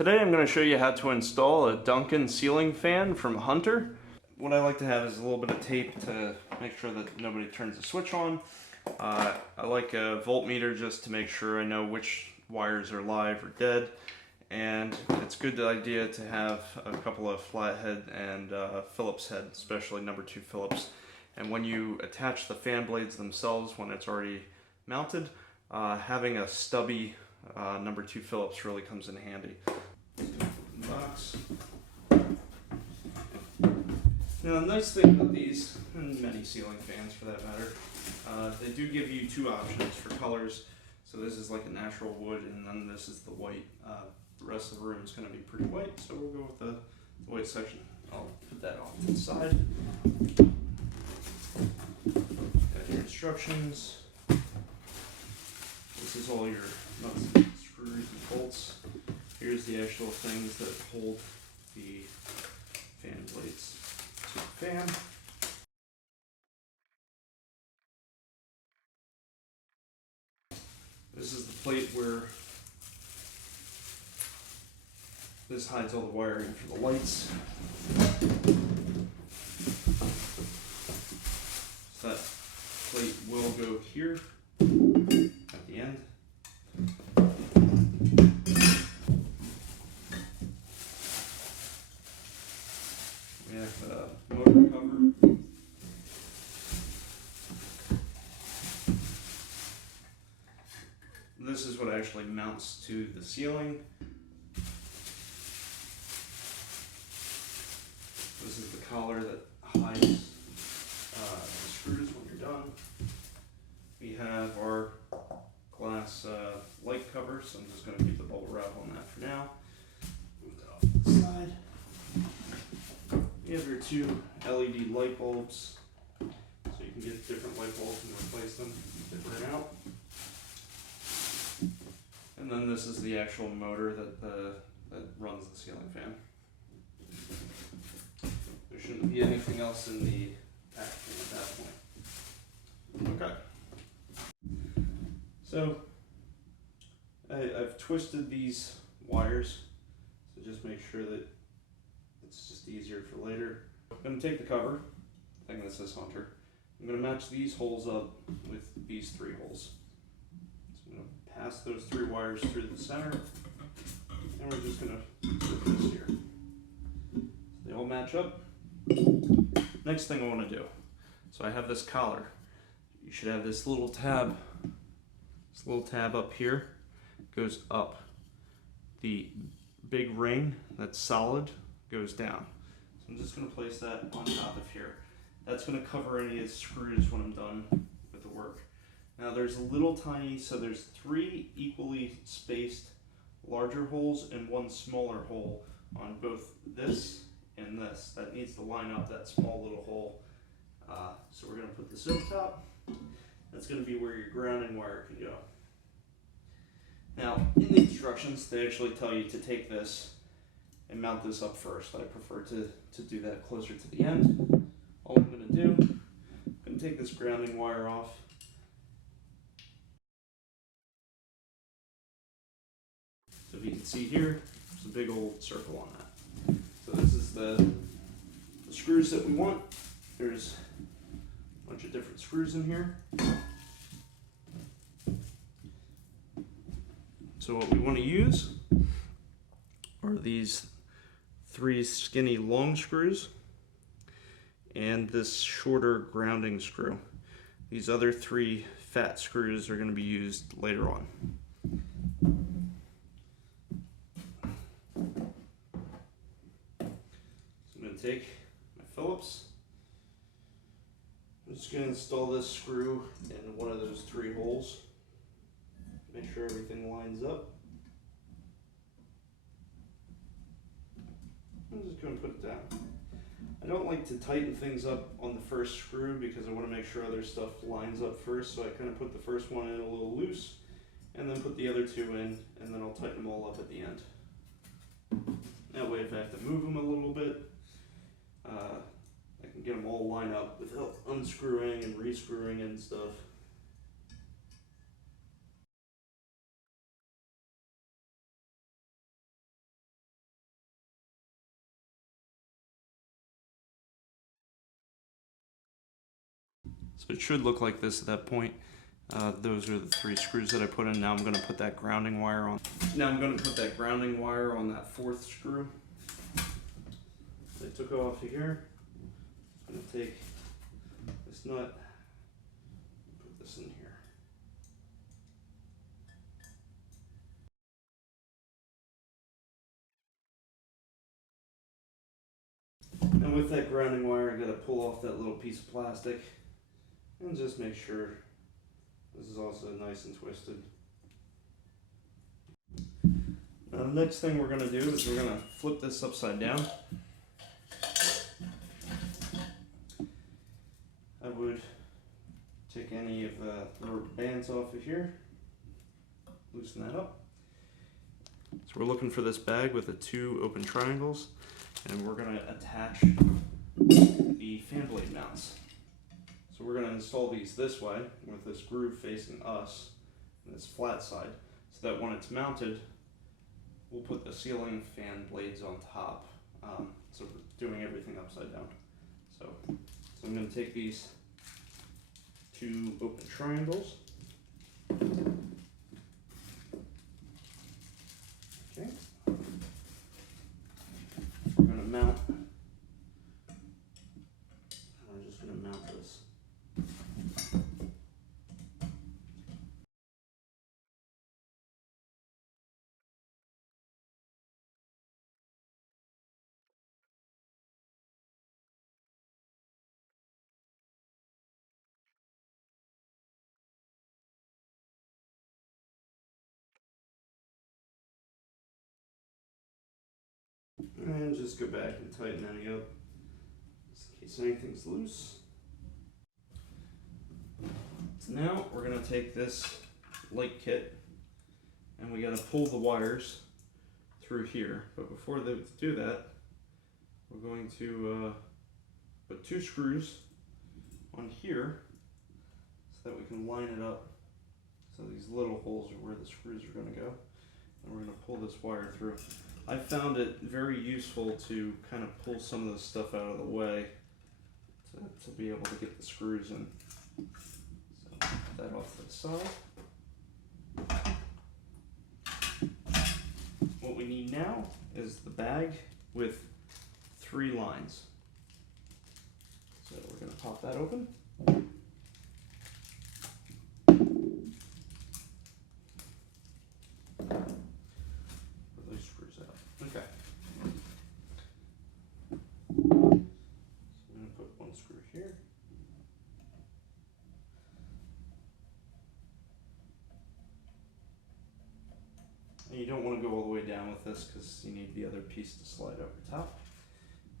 Today I'm going to show you how to install a Duncan ceiling fan from Hunter. What I like to have is a little bit of tape to make sure that nobody turns the switch on. I like a voltmeter just to make sure I know which wires are live or dead. And it's a good idea to have a couple of flathead and Phillips head, especially number 2 Phillips. And when you attach the fan blades themselves, when it's already mounted, having a stubby number 2 Phillips really comes in handy. Box. Now the nice thing about these, and many ceiling fans for that matter, they do give you 2 options for colors. So this is like a natural wood, and then this is the white. The rest of the room is going to be pretty white, so we'll go with the white section. I'll put that off to the side. Got your instructions. This is all your nuts and screws and bolts. Here's the actual things that hold the fan blades to the fan. This is the plate where this hides all the wiring for the lights. So that plate will go here at the end. We have a motor cover. This is what actually mounts to the ceiling. This is the collar that hides the screws when you're done. We have our glass light cover, so I'm just going to keep the bubble wrap on that for now. Move that off to the side. You have your 2 LED light bulbs, so you can get different light bulbs and replace them, different out. And then this is the actual motor that runs the ceiling fan. There shouldn't be anything else in the packaging at that point. Okay. So I've twisted these wires, so just make sure that it's just easier for later. I'm going to take the cover, I think this says Hunter. I'm going to match these holes up with these 3 holes. So I'm going to pass those 3 wires through the center, and we're just going to put this here. So they all match up. Next thing I want to do, so I have this collar. You should have this little tab. This little tab up here goes up. The big ring that's solid goes down. So I'm just going to place that on top of here. That's going to cover any of the screws when I'm done with the work. Now there's a little tiny, so there's 3 equally spaced larger holes and 1 smaller hole on both this and this. That needs to line up that small little hole. So we're going to put this over top. That's going to be where your grounding wire can go. Now, in the instructions, they actually tell you to take this and mount this up first. I prefer to do that closer to the end. All I'm going to do, I'm going to take this grounding wire off. So if you can see here, there's a big old circle on that. So this is the screws that we want. There's a bunch of different screws in here. So what we want to use are these 3 skinny long screws and this shorter grounding screw. These other 3 fat screws are going to be used later on. So I'm going to take my Phillips. I'm just going to install this screw in one of those 3 holes. Make sure everything lines up. I'm just going to put it down. I don't like to tighten things up on the first screw because I want to make sure other stuff lines up first, so I kind of put the first one in a little loose and then put the other 2 in, and then I'll tighten them all up at the end. That way if I have to move them a little bit, I can get them all lined up without unscrewing and rescrewing and stuff. So it should look like this at that point. Those are the 3 screws that I put in. Now I'm going to put that grounding wire on. Now I'm going to put that grounding wire on that 4th screw. I took off here. I'm going to take this nut, put this in here. And with that grounding wire, I got to pull off that little piece of plastic and just make sure this is also nice and twisted. Now the next thing we're going to do is we're going to flip this upside down. I would take any of the rubber bands off of here, loosen that up. So we're looking for this bag with the 2 open triangles, and we're going to attach the fan blade mounts. So we're going to install these this way with this groove facing us and this flat side, so that when it's mounted, we'll put the ceiling fan blades on top. So we're doing everything upside down. So I'm going to take these 2 open triangles. Okay. We're going to mount. I'm just going to mount this. And just go back and tighten any up, just in case anything's loose. So now we're going to take this light kit and we got to pull the wires through here. But before we do that, we're going to put 2 screws on here so that we can line it up. So these little holes are where the screws are going to go. And we're going to pull this wire through. I found it very useful to kind of pull some of this stuff out of the way to be able to get the screws in. So put that off to the side. What we need now is the bag with 3 lines. So we're going to pop that open. And you don't want to go all the way down with this because you need the other piece to slide over top.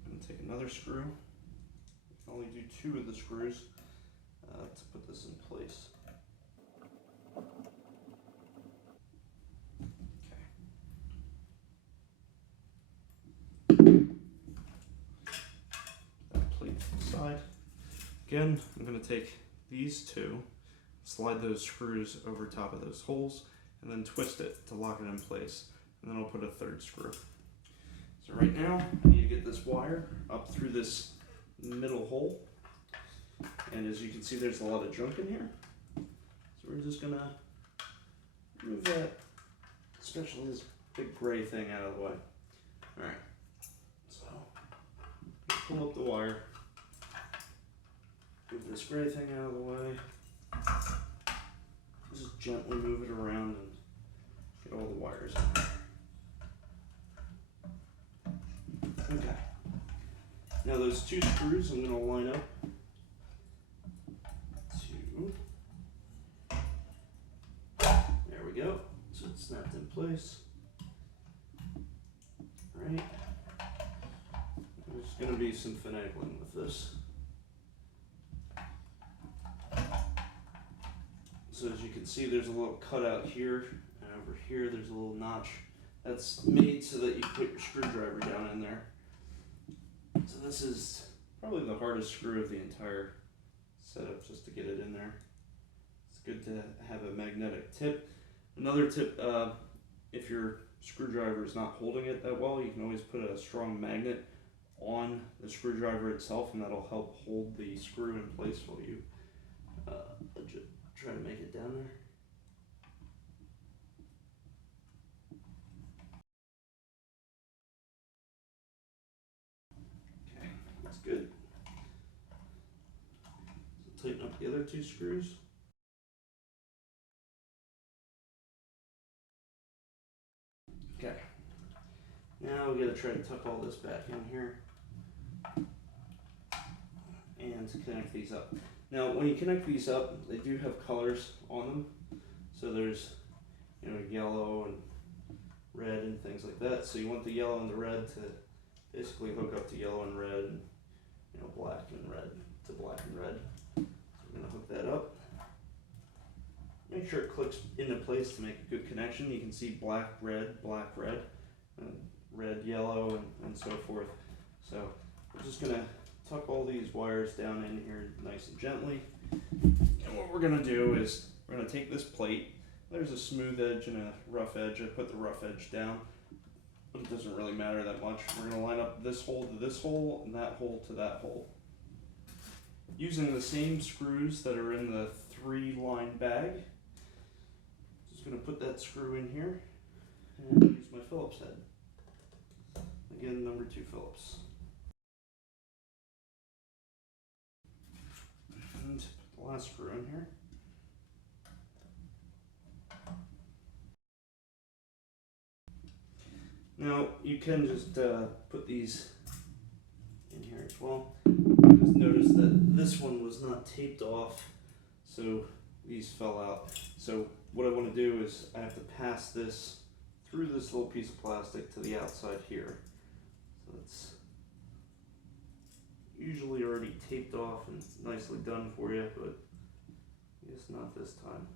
I'm going to take another screw. You can only do 2 of the screws to put this in place. Okay. That plate to the side. Again, I'm going to take these 2, slide those screws over top of those holes, and then twist it to lock it in place. And then I'll put a 3rd screw. So right now, I need to get this wire up through this middle hole. And as you can see, there's a lot of junk in here. So we're just gonna move that, especially this big gray thing, out of the way. All right, so pull up the wire, move this gray thing out of the way. Just gently move it around and get all the wires in there. Okay. Now those 2 screws I'm going to line up. 2. There we go. So it's snapped in place. Alright. There's going to be some finagling with this. So as you can see, there's a little cutout here, and over here there's a little notch that's made so that you put your screwdriver down in there. So this is probably the hardest screw of the entire setup, just to get it in there. It's good to have a magnetic tip. Another tip, if your screwdriver is not holding it that well, you can always put a strong magnet on the screwdriver itself, and that'll help hold the screw in place for you. I'll just try to make it down there. Okay, that's good. So tighten up the other two screws. Okay, now we gotta try to tuck all this back in here and connect these up. Now, when you connect these up, they do have colors on them. So there's, yellow and red and things like that. So you want the yellow and the red to basically hook up to yellow and red, and black and red to black and red. So we're gonna hook that up. Make sure it clicks into place to make a good connection. You can see black, red, red, yellow, and so forth. So we're just gonna tuck all these wires down in here nice and gently. And what we're gonna do is we're gonna take this plate. There's a smooth edge and a rough edge. I put the rough edge down, but it doesn't really matter that much. We're gonna line up this hole to this hole and that hole to that hole. Using the same screws that are in the 3-line bag. Just gonna put that screw in here and use my Phillips head. Again, number 2 Phillips. And put the last screw in here. Now you can just put these in here as well. Just notice that this one was not taped off, so these fell out. So what I want to do is I have to pass this through this little piece of plastic to the outside here. So it's usually already taped off and nicely done for you, but I guess not this time.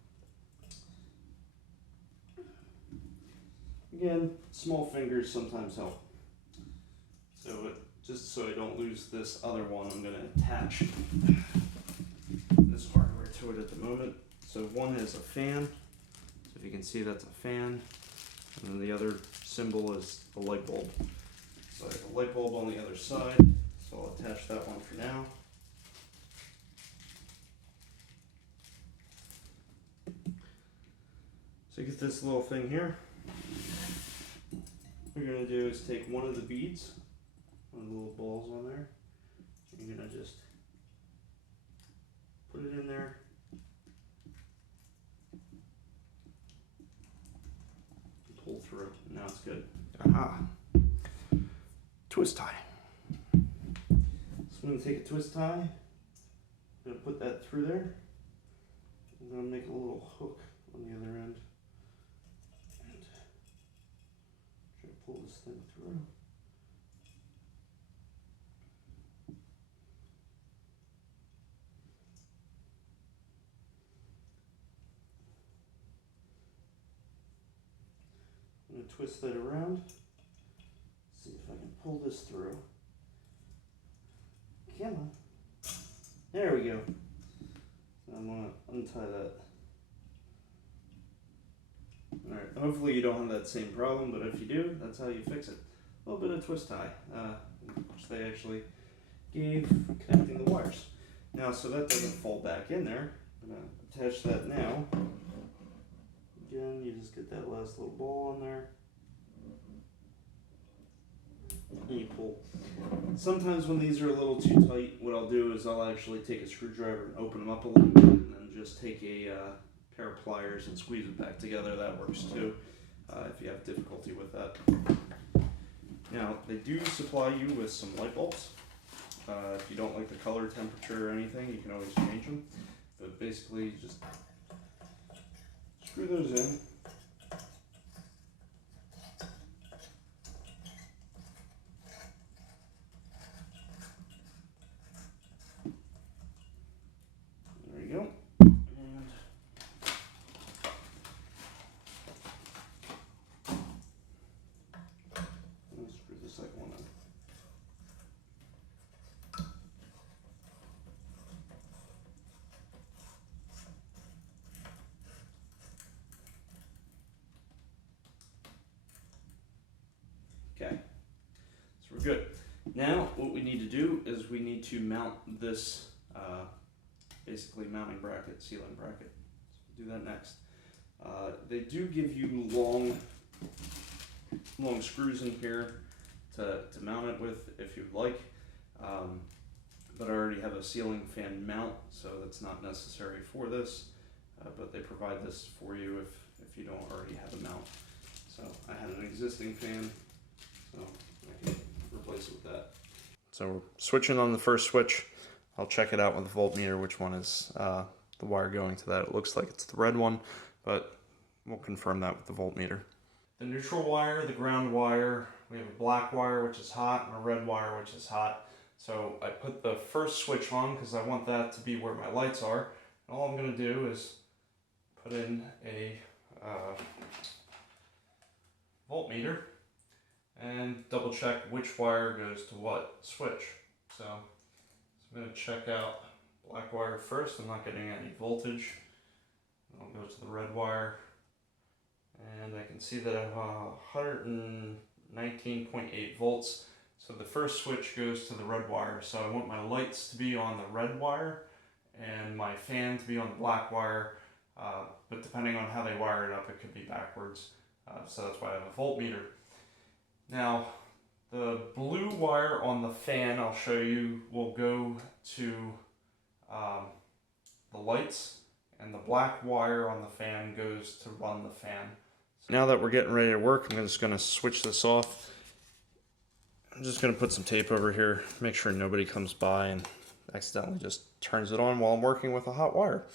Again, small fingers sometimes help. So just so I don't lose this other one, I'm going to attach this hardware to it at the moment. So one is a fan. So if you can see, that's a fan. And then the other symbol is a light bulb. So I have a light bulb on the other side. So I'll attach that one for now. So you get this little thing here. What you're going to do is take one of the beads, one of the little balls on there, and you're going to just put it in there. And pull through, and now it's good. Aha! Twist tie. So I'm going to take a twist tie, I'm going to put that through there, and then I'll make a little hook on the other end. Pull this thing through. I'm going to twist that around. See if I can pull this through. Come on. There we go. I'm going to untie that. Alright, hopefully you don't have that same problem, but if you do, that's how you fix it. A little bit of twist tie, which they actually gave for connecting the wires. Now, so that doesn't fall back in there, I'm going to attach that now. Again, you just get that last little ball on there. And you pull. Sometimes when these are a little too tight, what I'll do is I'll actually take a screwdriver and open them up a little bit, and then just take a pair of pliers and squeeze it back together. That works too, if you have difficulty with that. Now, they do supply you with some light bulbs. If you don't like the color, temperature, or anything, you can always change them. But basically, just screw those in. There you go. Screw the second one in. Okay, so we're good. Now what we need to do is we need to mount this basically mounting bracket, ceiling bracket. So we'll do that next. They do give you long screws in here to mount it with if you'd like, but I already have a ceiling fan mount, so that's not necessary for this, but they provide this for you if you don't already have a mount. So I had an existing fan, so I can replace it with that. So we're switching on the first switch. I'll check it out with the voltmeter, which one is the wire going to that. It looks like it's the red one, but we'll confirm that with the voltmeter. The neutral wire, the ground wire, we have a black wire which is hot and a red wire which is hot. So I put the first switch on because I want that to be where my lights are. And all I'm going to do is put in a voltmeter and double check which wire goes to what switch. So I'm going to check out black wire first. I'm not getting any voltage. I'll go to the red wire. And I can see that I have 119.8 volts. So the first switch goes to the red wire. So I want my lights to be on the red wire and my fan to be on the black wire. But depending on how they wire it up, it could be backwards. So that's why I have a voltmeter. Now, the blue wire on the fan, I'll show you, will go to the lights, and the black wire on the fan goes to run the fan. Now that we're getting ready to work, I'm just going to switch this off. I'm just going to put some tape over here, make sure nobody comes by and accidentally just turns it on while I'm working with a hot wire.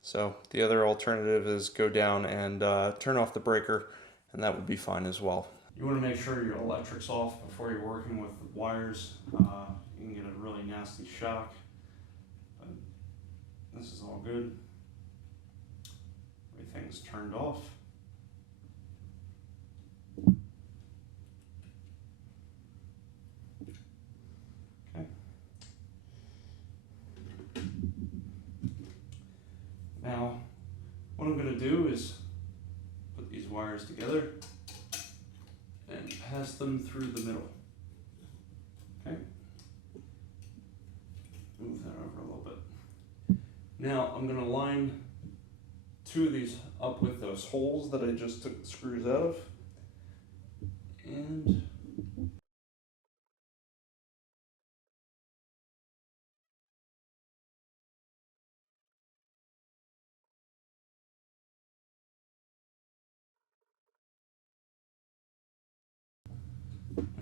So the other alternative is go down and turn off the breaker, and that would be fine as well. You want to make sure your electric's off before you're working with the wires. You can get a really nasty shock, but this is all good. Everything's turned off. Okay. Now, what I'm going to do is put these wires together and pass them through the middle. Okay. Move that over a little bit. Now I'm going to line two of these up with those holes that I just took the screws out of. And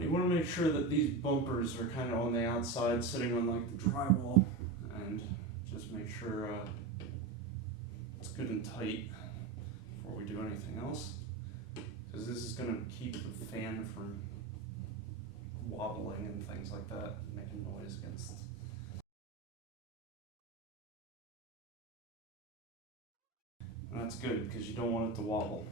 you want to make sure that these bumpers are kind of on the outside, sitting on like the drywall, and just make sure it's good and tight before we do anything else, because this is going to keep the fan from wobbling and things like that, making noise against. And that's good because you don't want it to wobble.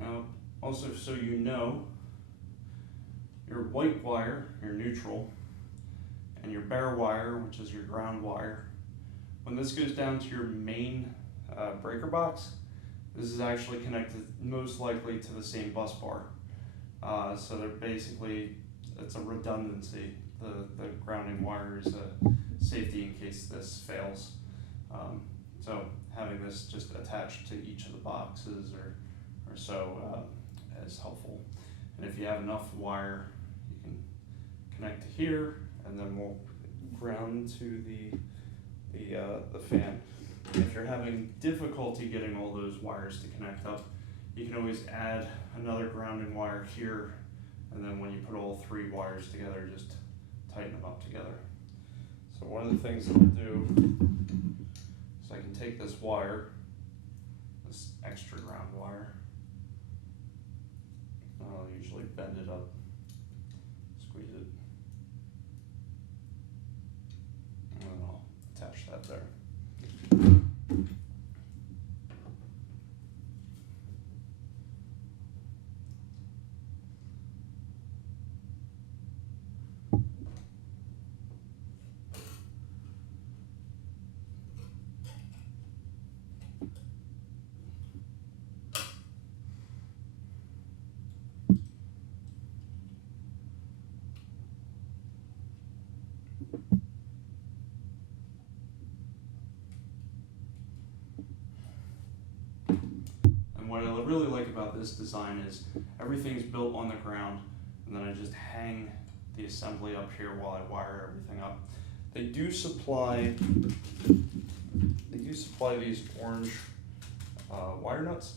Now, also so you know, your white wire, your neutral, and your bare wire, which is your ground wire, when this goes down to your main breaker box, this is actually connected most likely to the same bus bar. So they're basically, it's a redundancy. The grounding wire is a safety in case this fails. So having this just attached to each of the boxes or so is helpful. And if you have enough wire, you can connect to here, and then we'll ground to the fan. If you're having difficulty getting all those wires to connect up, you can always add another grounding wire here, and then when you put all three wires together, just tighten them up together. So one of the things that I'll do is I can take this wire, this extra ground wire, I'll usually bend it up, squeeze it, and then I'll attach that there. And what I really like about this design is everything's built on the ground, and then I just hang the assembly up here while I wire everything up. They do supply these orange wire nuts,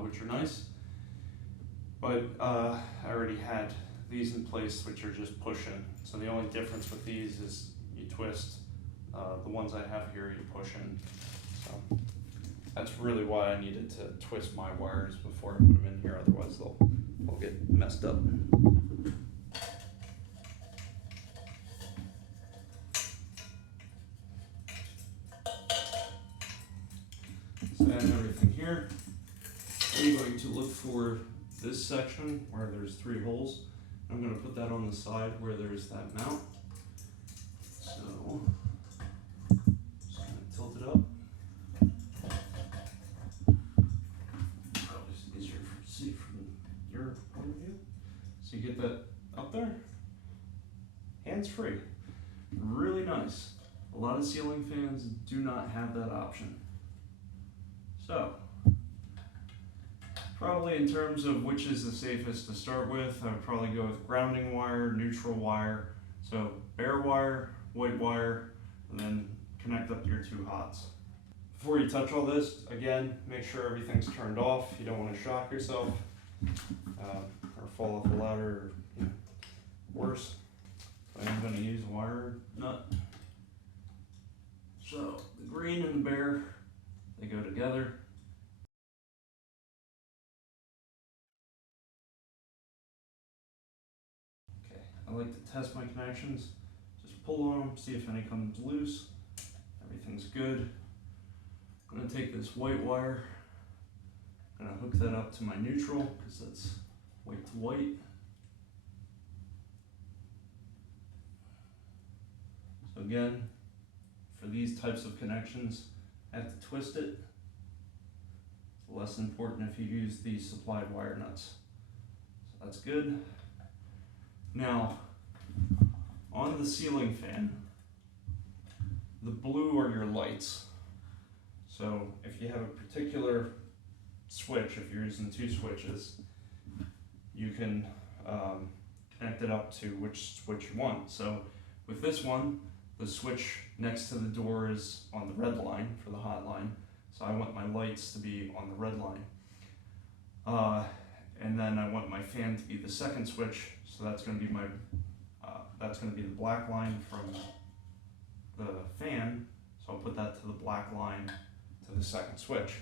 which are nice, but I already had these in place, which are just push-in. So the only difference with these is you twist. The ones I have here, you push in. So that's really why I needed to twist my wires before I put them in here, otherwise they'll get messed up. So I have everything here. I'm going to look for this section where there's 3 holes. I'm going to put that on the side where there's that mount. So just going to tilt it up. Probably easier to see from your point of view. So you get that up there, hands free. Really nice. A lot of ceiling fans do not have that option. So, probably in terms of which is the safest to start with, I would probably go with grounding wire, neutral wire. So bare wire, white wire, and then connect up your 2 hots. Before you touch all this, again, make sure everything's turned off. You don't want to shock yourself or fall off a ladder or worse. But I'm going to use a wire nut. So the green and the bare, they go together. Okay, I like to test my connections. Just pull on them, see if any comes loose. Everything's good. I'm going to take this white wire, I'm going to hook that up to my neutral because that's white to white. So again, for these types of connections, I have to twist it. It's less important if you use these supplied wire nuts. So that's good. Now, on the ceiling fan, the blue are your lights. So if you have a particular switch, if you're using 2 switches, you can connect it up to which switch you want. So with this one, the switch next to the door is on the red line for the hot line. So I want my lights to be on the red line. And then I want my fan to be the second switch. So that's going to be my, that's going to be the black line from the fan. So I'll put that to the black line to the second switch.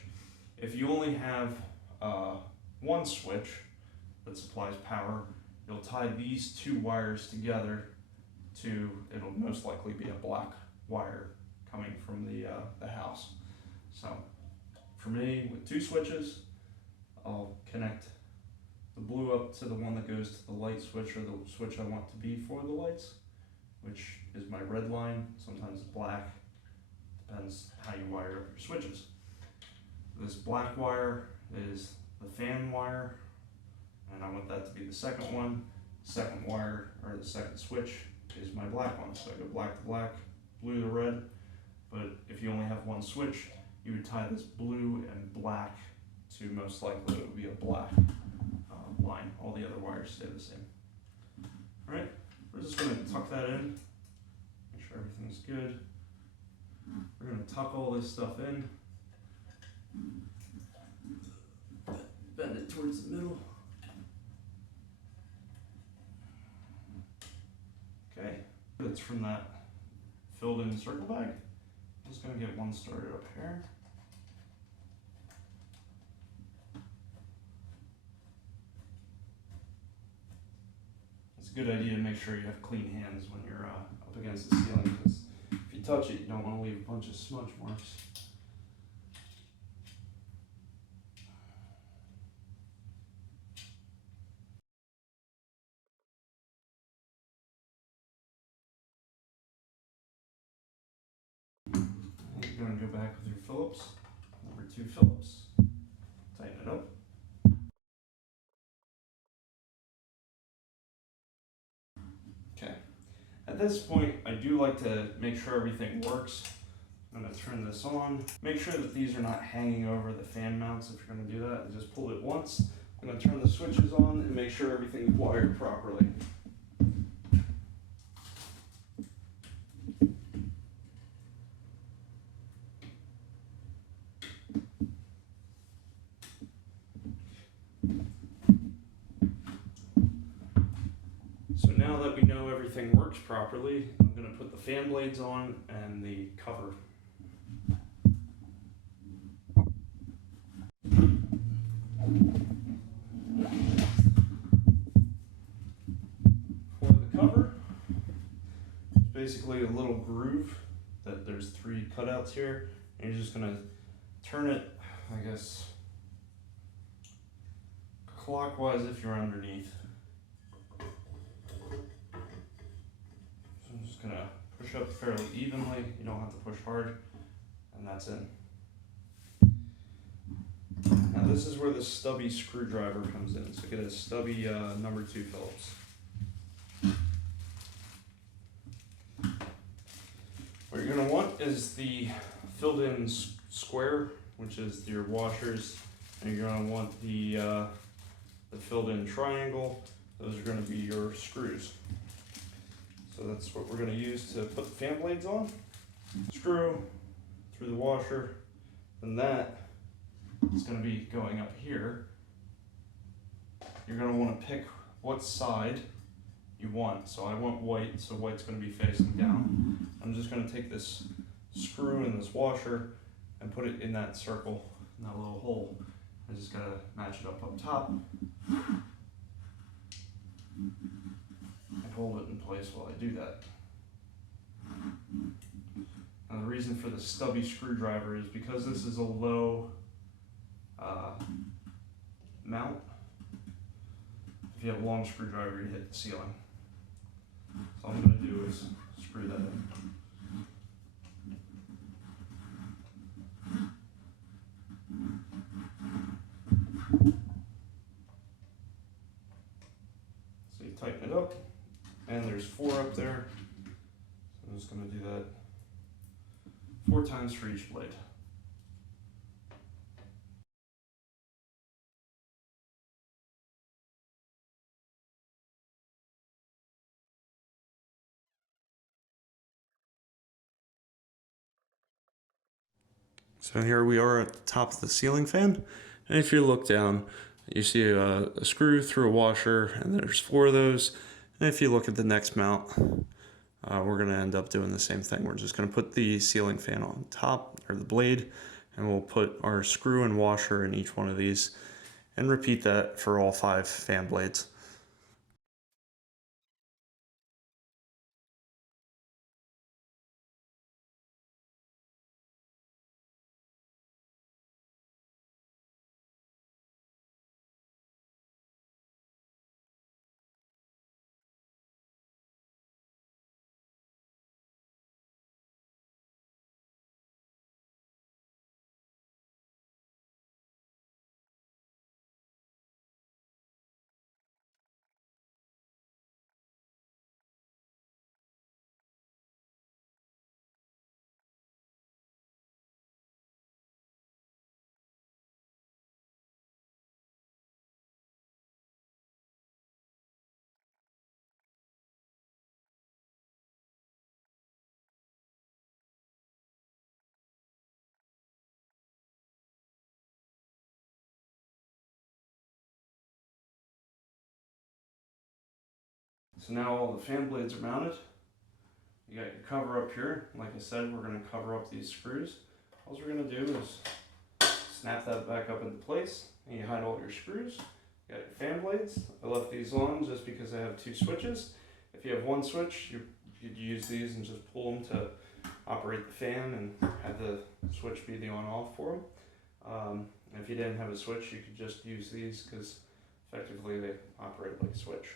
If you only have 1 switch that supplies power, you'll tie these 2 wires together to, it'll most likely be a black wire coming from the house. So for me, with 2 switches, I'll connect the blue up to the one that goes to the light switch, or the switch I want to be for the lights, which is my red line. Sometimes it's black, depends how you wire up your switches. This black wire is the fan wire, and I want that to be the second one. Second wire, or the second switch, is my black one. So I go black to black, blue to red. But if you only have 1 switch, you would tie this blue and black to, most likely it would be a black line. All the other wires stay the same. All right, we're just going to tuck that in, make sure everything's good. We're going to tuck all this stuff in, bend it towards the middle. Okay, that's from that filled in circle bag. I'm just going to get one started up here. It's a good idea to make sure you have clean hands when you're up against the ceiling, because if you touch it, you don't want to leave a bunch of smudge marks. You're going to go back with your Phillips, number 2 Phillips, tighten it up. Okay, At this point, I do like to make sure everything works. I'm gonna turn this on. Make sure that these are not hanging over the fan mounts if you're gonna do that. And just pull it once. I'm gonna turn the switches on and make sure everything's wired properly. So now that we know everything works properly, I'm going to put the fan blades on and the cover. For the cover, it's basically a little groove that there's 3 cutouts here, and you're just going to turn it, I guess, clockwise if you're underneath. I'm just gonna push up fairly evenly. You don't have to push hard, and that's it. Now this is where the stubby screwdriver comes in. So get a stubby number 2 Phillips. What you're gonna want is the filled-in square, which is your washers, and you're gonna want the filled-in triangle. Those are gonna be your screws. So that's what we're going to use to put the fan blades on. Screw through the washer, and that is going to be going up here. You're going to want to pick what side you want. So I want white, so white's going to be facing down. I'm just going to take this screw and this washer and put it in that circle, in that little hole. I just got to match it up top. And hold it in place while I do that. Now the reason for the stubby screwdriver is because this is a low mount. If you have a long screwdriver, you hit the ceiling. So all I'm going to do is screw that in. So you tighten it up. And there's 4 up there, so I'm just going to do that 4 times for each blade. So here we are at the top of the ceiling fan, and if you look down, you see a screw through a washer, and there's 4 of those. And if you look at the next mount, we're going to end up doing the same thing. We're just going to put the ceiling fan on top, or the blade, and we'll put our screw and washer in each one of these, and repeat that for all 5 fan blades. So now all the fan blades are mounted. You got your cover up here. Like I said, we're going to cover up these screws. All we're going to do is snap that back up into place, and you hide all your screws. You got your fan blades. I left these on just because I have 2 switches. If you have 1 switch, you'd use these and just pull them to operate the fan and have the switch be the on-off for them. If you didn't have a switch, you could just use these because effectively they operate like a switch.